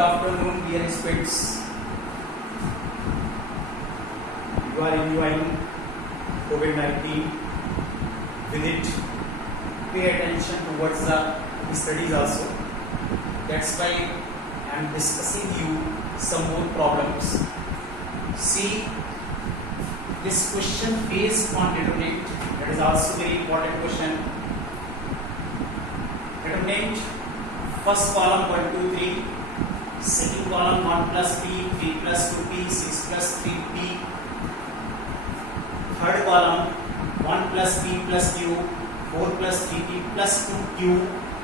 afternoon, dear students. You are enjoying COVID-19 with it. Pay attention towards the studies also. That's why I am discussing you some more problems. See this question based on determinant. That is also very important question. Determinant. First column 1, 2, 3. Second column 1 plus p, 3 plus 2p, 6 plus 3p. Third column 1 plus p plus q, 4 plus 3p plus 2q,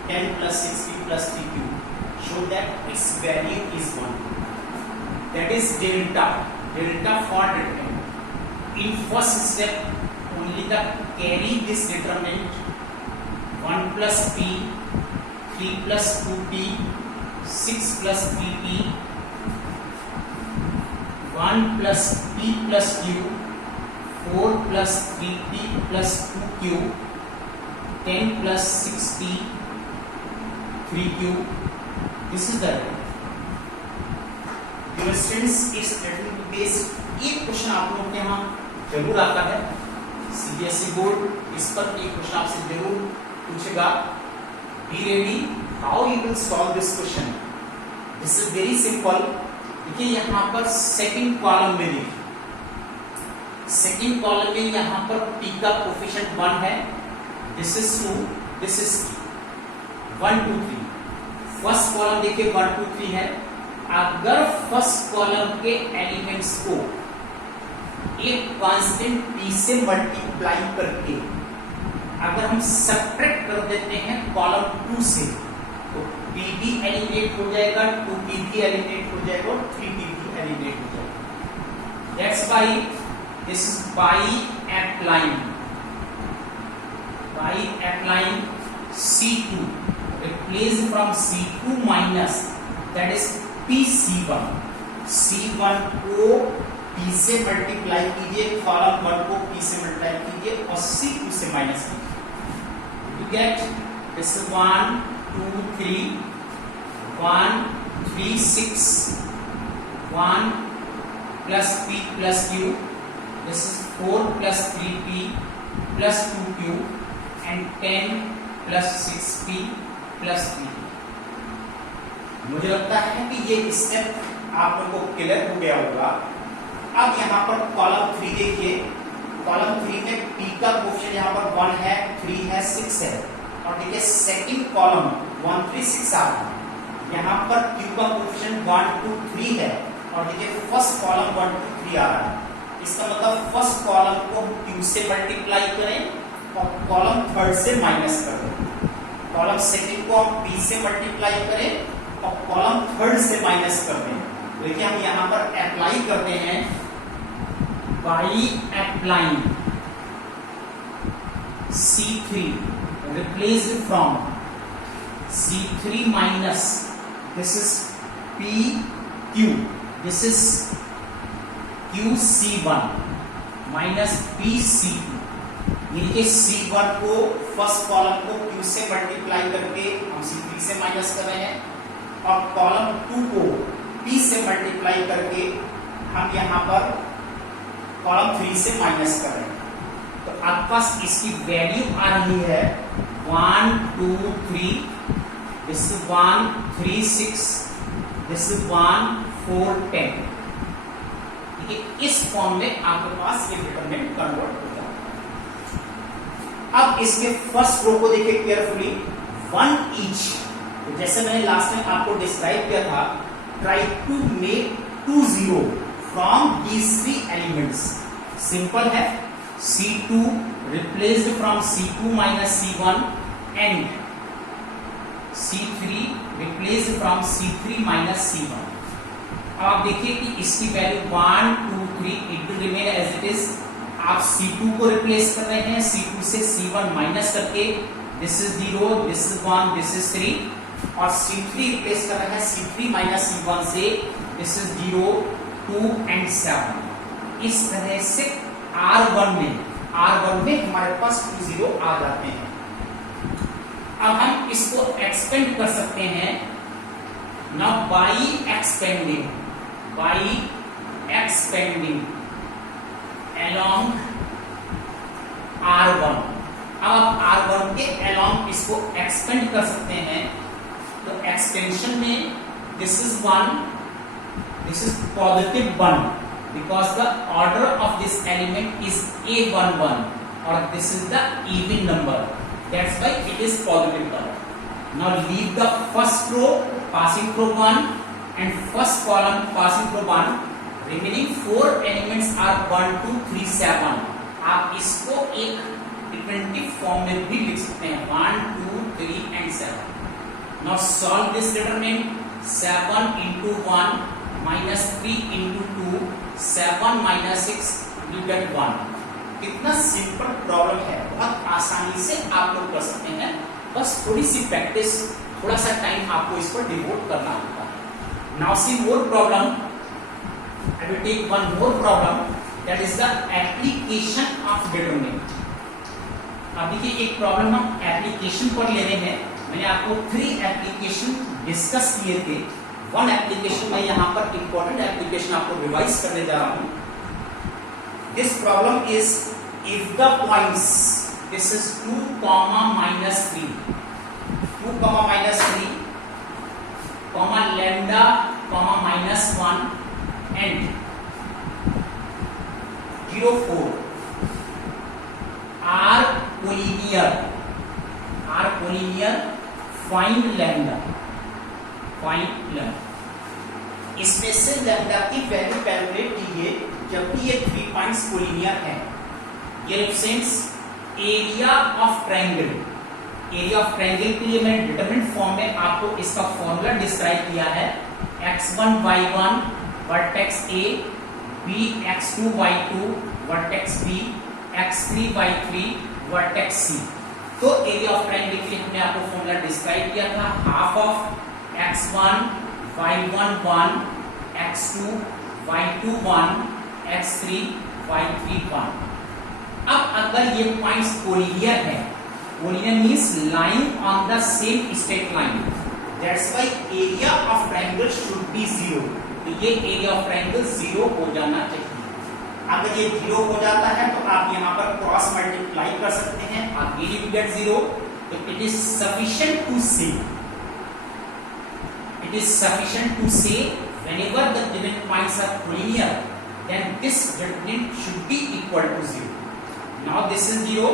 10 plus 6p plus 3q. Show that its value is 1. That is delta. Delta for determinant. In first step, only the carry this determinant 1 plus p, 3 plus 2p, 6 plus 3p, 1 plus p plus q, 4 plus 3p plus 2q, 10 plus 6p, 3q. This is the students इस determinant based एक question आप लोगों के यहाँ जरूर आता है. CBSE board इस पर एक क्वेश्चन आपसे जरूर पूछेगा. Be ready. How you will solve this question? This is very simple. देखिए यहाँ पर सेकंड कॉलम में देखिए. सेकंड कॉलम में यहाँ पर p का कोफिशिएंट 1 है. This is 2. This is 1, 2, 3. First column देखिए 1, 2, 3 है. अगर फर्स्ट कॉलम के एलिमेंट्स को एक कांस्टेंट p से मल्टीप्लाई करके अगर हम सब्ट्रैक्ट कर देते हैं कॉलम 2 से, तो p भी एलिमिनेट हो जाएगा, 2p भी एलिमिनेट हो जाएगा और 3p भी एलिमिनेट हो जाएगा. That's why this is by applying C2, replace from C2 minus, that is PC1. C1 को p से मल्टीप्लाई कीजिए, कॉलम 1 को p से मल्टीप्लाई कीजिए और C2 से माइनस कीजिए. You get this 1, 2, 3, 1, 3, 6, 1 plus p plus q. This is 4 plus 3p plus 2q and 10 plus 6p plus 3. मुझे लगता है कि ये स्टेप आप लोगों को क्लियर हो गया होगा. अब यहाँ पर कॉलम 3 देखिए. कॉलम 3 में p का कोफिशिएंट यहाँ पर 1 है, 3 है, 6 है. और देखिए सेकंड कॉलम 1, 3, 6 आ रहा है. यहाँ पर q का कोफिशिएंट 1, 2, 3 है. और देखिए फर्स्ट कॉलम 1, 2, 3 आ रहा है. इसका मतलब फर्स्ट कॉलम को q से मल्टीप्लाई करें और कॉलम थर्ड से माइनस कर दें. कॉलम सेकंड को हम p से मल्टीप्लाई करें और कॉलम थर्ड से माइनस कर दें. देखिए हम यहाँ पर अप्लाई करते हैं. By applying C3, replaced from C3 minus, this is PQ, this is QC1 minus PC2. नीचे C1 को फर्स्ट कॉलम को Q से मल्टीप्लाई करके हम C3 से माइनस कर रहे हैं और कॉलम 2 को P से मल्टीप्लाई करके हम यहाँ पर कॉलम 3 से माइनस कर रहे हैं. तो आपके पास इसकी वैल्यू आ रही है 1, 2, 3, this is 1, 3, 6, this is 1, 4, 10. ठीक है, इस फॉर्म में आपके पास ये डिटरमिनेंट कन्वर्ट हो जाता है. अब इसके फर्स्ट रो को देखिए केयरफुली. 1 ईच. तो जैसे मैंने लास्ट में आपको डिस्क्राइब किया था, try to make 2 0 from these 3 elements. Simple है. C2 replaced from C2 minus C1 and C3 replaced from C3 minus C1. अब आप देखिए कि इसकी value 1, 2, 3 it will remain as it is. आप C2 को रिप्लेस कर रहे हैं C2 से C1 माइनस करके. This is 0, this is 1, this is 3. और C3 रिप्लेस कर रहे हैं C3 minus C1 से. This is 0, 2 and 7. इस तरह से R1 में हमारे पास 2 0 आ जाते हैं. अब हम इसको एक्सपेंड कर सकते हैं Now by expanding along R1, अब आप R1 के along इसको एक्सपेंड कर सकते हैं, तो एक्सटेंशन में this is positive 1 because the order of this element is A11 or this is the even number, that's why it is positive 1. Now leave the first row passing through 1 and first column passing through 1. Remaining 4 elements are 1, 2, 3, 7. आप इसको एक डिफरेंटिव form में भी लिख सकते हैं 1, 2, 3 and 7. Now solve this determinant. 7 into 1 minus 3 into 2, 7 minus 6 you get 1. कितना simple problem है, बहुत आसानी से आप लोग कर सकते हैं, बस थोड़ी सी प्रैक्टिस, थोड़ा सा टाइम आपको इस पर डिवोट करना होगा. Now see more problem. I will take one more problem, that is the application of determinant. अब देखिए एक प्रॉब्लम हम एप्लीकेशन पर ले रहे हैं. मैंने आपको 3 एप्लीकेशन डिस्कस किए थे. 1 एप्लीकेशन मैं यहाँ पर इंपॉर्टेंट एप्लीकेशन आपको रिवाइज करने जा रहा हूँ. This problem is if the points, this is 2, minus 3, 2, minus 3, lambda, minus 1 and 0, 4 are collinear, find lambda. इसमें से लैम्डा की वैल्यू कैलकुलेट कीजिए जब भी ये 3 पॉइंट्स कोलिनियर हैं. ये represents area of triangle. Area of triangle के लिए मैंने डिटरमिनेंट फॉर्म में आपको इसका फॉर्मूला डिस्क्राइब किया है. x1 y1 vertex a, b x2 y2 vertex b, x3 y3 vertex c. तो एरिया ऑफ ट्रायंगल के लिए हमने आपको फॉर्मूला डिस्क्राइब किया था half of x1 y1 1, x2 y2 1, x3 y3 1. अब अगर ये पॉइंट्स कोलिनियर है, collinear means lying on the same straight line, that's why area of triangle should be 0. तो ये एरिया ऑफ ट्रायंगल 0 हो जाना चाहिए. अगर ये 0 हो जाता है तो आप यहाँ पर क्रॉस मल्टीप्लाई कर सकते हैं, अगेन यू गेट 0. तो इट इज सफिशिएंट टू से, whenever the given points are collinear, then this determinant should be equal to 0. Now this is 0.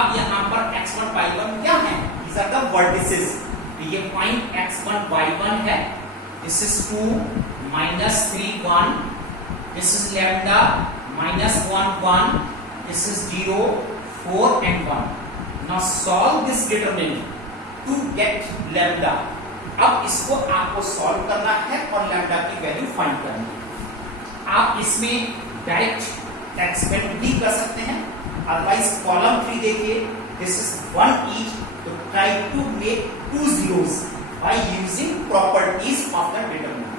अब यहाँ पर x1 y1 क्या है? These are the vertices. तो ये पॉइंट x1 y1 है. This is 2 minus 3 1. This is lambda minus 1 1. This is 0 4 and 1. Now solve this determinant to get lambda. अब इसको आपको सॉल्व करना है और लैम्डा की वैल्यू फाइंड करनी है. आप इसमें डायरेक्ट एक्सपेंड भी कर सकते हैं, अदरवाइज कॉलम 3 देखिए, दिस इज 1 ईच. तो try to make 2 zeros by using properties of the determinant.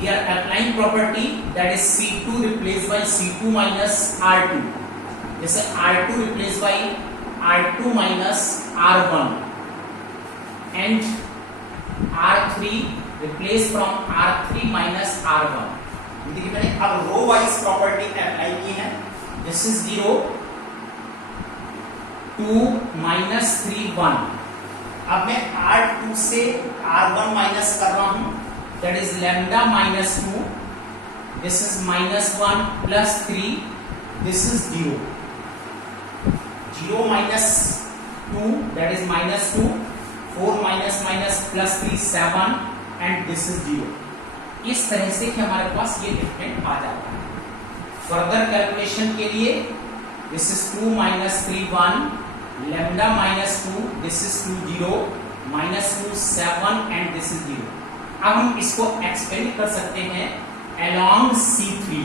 We are applying property that is C2 replace by C2 minus R2. जैसे R2 replace by R2 minus R1 and R3 replace from R3 minus R1. देखिए मैंने अब row wise property apply की है. This is 0 2 minus 3 1. अब मैं R2 से R1 minus कर रहा हूं, that is lambda minus 2. This is minus 1 plus 3. This is 0 minus 2 that is minus 2. 4 minus minus plus 3 7 and this is 0. इस तरह से कि हमारे पास ये डिफरेंट आ जाता है. फर्दर कैलकुलेशन के लिए this is 2 minus 3 1, lambda minus 2, this is 2 0, minus 2 7 and this is 0. अब हम इसको एक्सपेंड कर सकते हैं along C3,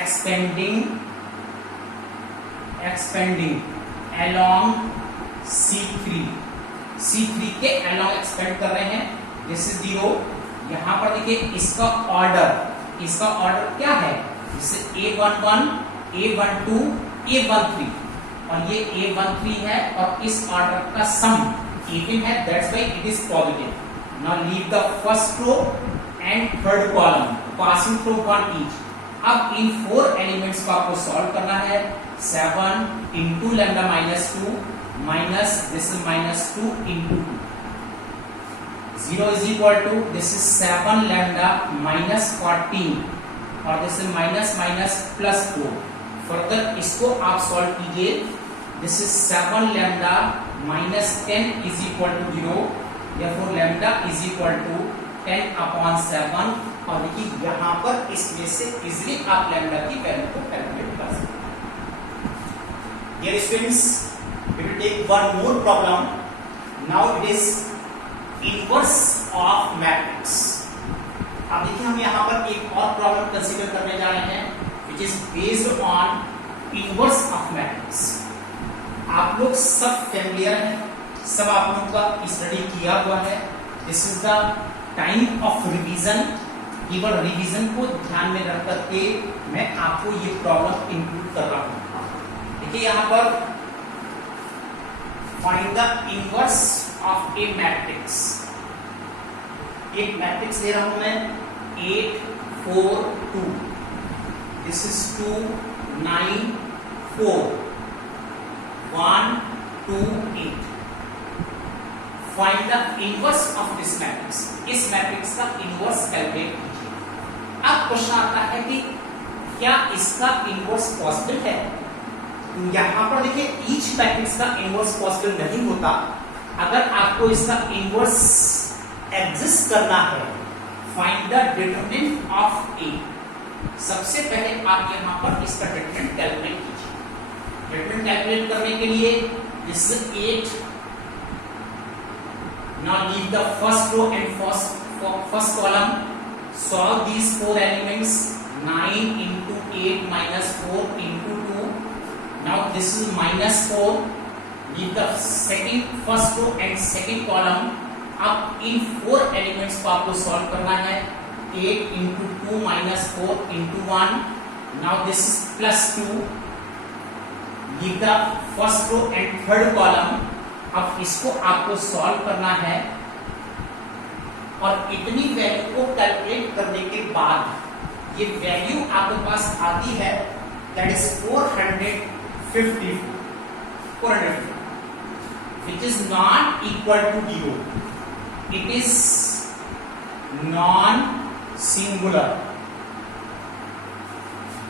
expanding along C3 के along एक्सपेंड कर रहे हैं. This is 0. यहां पर देखिए इसका ऑर्डर क्या है? जैसे A11, A12, A13 और ये A13 है और इस ऑर्डर का सम इवन है, that's why it is positive. Now leave the first row and third column passing through one each. अब इन 4 एलिमेंट्स को आपको सॉल्व करना है। 7 into lambda minus 2 minus this is minus 2 into 2 0 is equal to this is 7 lambda minus 14 और this is minus minus plus 4। Further इसको आप solve कीजिए। This is 7 lambda minus 10 is equal to 0, therefore lambda is equal to 10 upon 7। और देखिए यहां पर इसमें से इजीली आप लैम्डा की वैल्यू को कैलकुलेट कर सकते हैं। Dear students, we will take one more problem. Now it is inverse of matrix. अब देखिए हम यहाँ पर एक और प्रॉब्लम कंसीडर करने जा रहे हैं which is based on inverse of matrix. आप लोग सब फैमिलियर हैं, सब आप लोगों का स्टडी किया हुआ है। This is the time of revision. केवल रिवीजन को ध्यान में रख करके मैं आपको ये प्रॉब्लम इंक्लूड कर रहा हूं। देखिए यहां पर find the inverse of A matrix. एक मैट्रिक्स ले रहा हूं मैं 8 4 2। This is 2 9 4 1 2 8। Find the inverse of this matrix. इस मैट्रिक्स का इनवर्स कैलकुलेट कीजिए। अब क्वेश्चन आता है कि क्या इसका इनवर्स पॉसिबल है? तो यहां पर देखिए ईच मैट्रिक्स का इनवर्स पॉसिबल नहीं होता। अगर आपको इसका इनवर्स एग्जिस्ट करना है, find the determinant of A. सबसे पहले आप यहां पर इसका डिटरमिनेंट कैलकुलेट कीजिए। डिटरमिनेंट कैलकुलेट करने के लिए this is 8। Now leave the first row and first column. Solve these 4 elements 9 into 8 minus 4 into 2. Now this is minus 4. Leave the first row and second column. अब इन 4 elements को आपको solve करना है। 8 into 2 minus 4 into 1. Now this is plus 2. Leave the first row and third column. अब इसको आपको solve करना है और इतनी वैल्यू को कैलकुलेट करने के बाद ये वैल्यू आपके पास आती है that is 450 which is not equal to 0. It is non singular,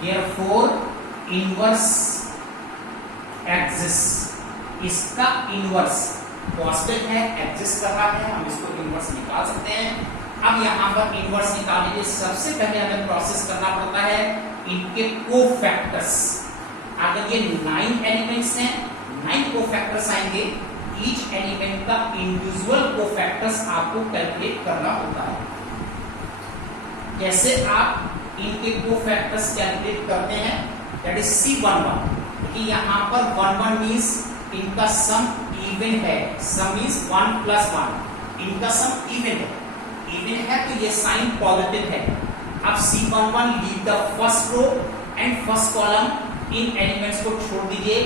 therefore inverse exists. इसका इनवर्स पॉसिबल है, एग्जिस्ट कर रहा है, हम इसको इनवर्स निकाल सकते हैं। अब यहाँ पर इनवर्स निकालने के लिए सबसे पहले हमें प्रोसेस करना पड़ता है इनके कोफैक्टर्स। अगर ये 9 एलिमेंट्स हैं, 9 कोफैक्टर्स आएंगे। ईच एलिमेंट का इंडिविजुअल कोफैक्टर्स आपको कैलकुलेट करना होता है। कैसे आप इनके कोफैक्टर्स कैलकुलेट करते हैं? That is C11। देखिए यहाँ पर 11 मींस इनका सम इवन है। सम मींस 1 + 1। इनका सम इवन है। इवन है तो ये साइन पॉजिटिव है। अब C11 leave the first row and first column. इन एलिमेंट्स को छोड़ दीजिए।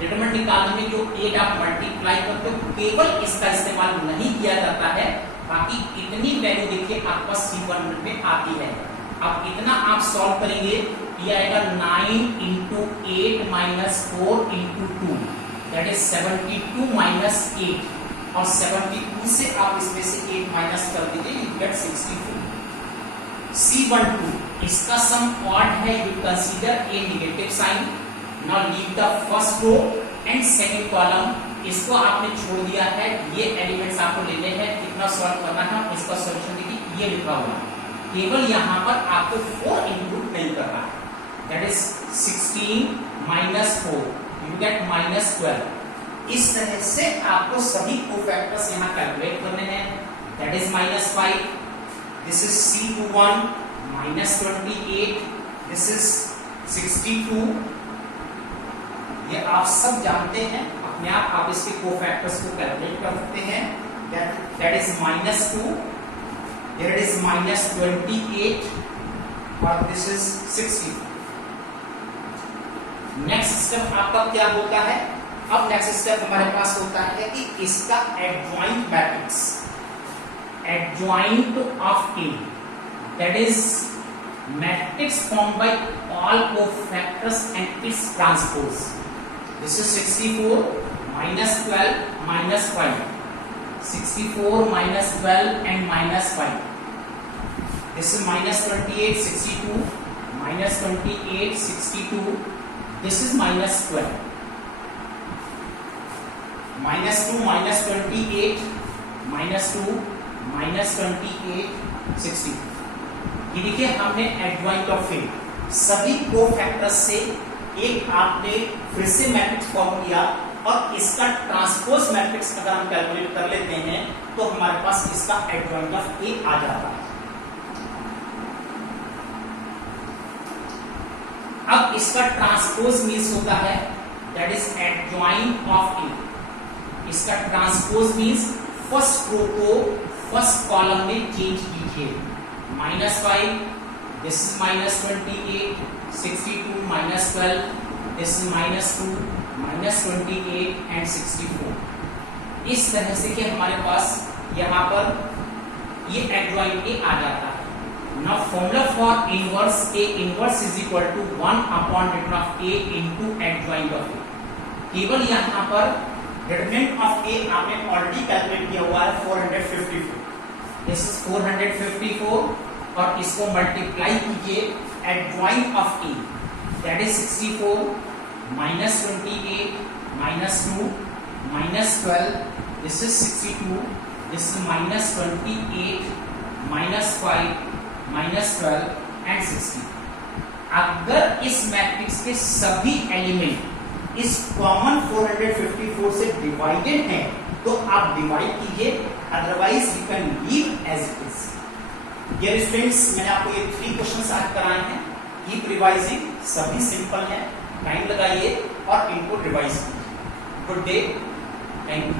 डिटरमिनेंट निकालने में जो 8 आप मल्टीप्लाई करते हो केवल इसका इस्तेमाल नहीं किया जाता है, बाकी इतनी वैल्यू देखिए आपके पास C11 में आती है। अब इतना आप सॉल्व करेंगे, ये आएगा 9 × 8 - 4 × 2 दैट इज 72 - 8 और 72 से आप इसमें से 8 माइनस कर दीजिए, यू गेट 64। C12 इसका सम ऑड है, you consider a negative sign. Now leave the first row and second column. इसको आपने छोड़ दिया है, ये एलिमेंट्स आपको लेने हैं। कितना सॉल्व करना है इसका सॉल्यूशन देखिए, ये लिखा हुआ है। केवल यहाँ पर आपको 4 इंक्लूड नहीं करना है, दैट इज 16 - 4 यू गेट -12। इस तरह से आपको सभी कोफैक्टर्स यहाँ कैलकुलेट करने हैं। That is -5। This is C21 -28। This is 62। ये आप सब जानते हैं, अपने आप इसके कोफैक्टर्स को कैलकुलेट कर सकते हैं। That is -2। Here it is -28 और this is 60। नेक्स्ट स्टेप आपका क्या होता है? अब नेक्स्ट स्टेप हमारे पास होता है कि इसका adjoint matrix. adjoint of A, that is matrix formed by all cofactors and its transpose. This is 64 minus 12 minus 5. 64 minus 12 and minus 5. This is minus 28, 62 minus 28, 62. This is minus 12. Minus 2 minus 28 minus 2 minus 28 60. ये देखिए हमने adjoint of ए सभी cofactors से एक आपने फिर से matrix form किया और इसका ट्रांसपोज मैट्रिक्स अगर हम कैलकुलेट कर लेते हैं तो हमारे पास इसका एडजॉइंट ऑफ ए आ जाता है। अब इसका ट्रांसपोज मींस होता है दैट इज एडजॉइंट ऑफ ए। इसका ट्रांसपोज मींस फर्स्ट रो को फर्स्ट कॉलम में चेंज कीजिए। -5, this is -28, 62 -12, this is -2, -28 and 64। इस तरह से कि हमारे पास यहाँ पर ये एडजॉइंट ए आ जाता है। Now formula for inverse A inverse is equal to 1/√a into adjoint of A. केवल यहाँ पर डिटरमिनेंट ऑफ ए आपने ऑलरेडी कैलकुलेट किया हुआ है 454। दिस इज 454 और इसको मल्टीप्लाई कीजिए adjoint of A that is 64 -28 -2 -12, this is 62, this is -28 -5 -12 and 60। अगर इस मैट्रिक्स के सभी एलिमेंट इस कॉमन 454 से डिवाइडेड है तो आप डिवाइड कीजिए, otherwise you can leave as it is. Dear students, मैंने आपको ये 3 क्वेश्चंस आज कराए हैं। कीप रिवाइजिंग, सभी सिंपल है, टाइम लगाइए और इनको रिवाइज कीजिए। Good day, thank you.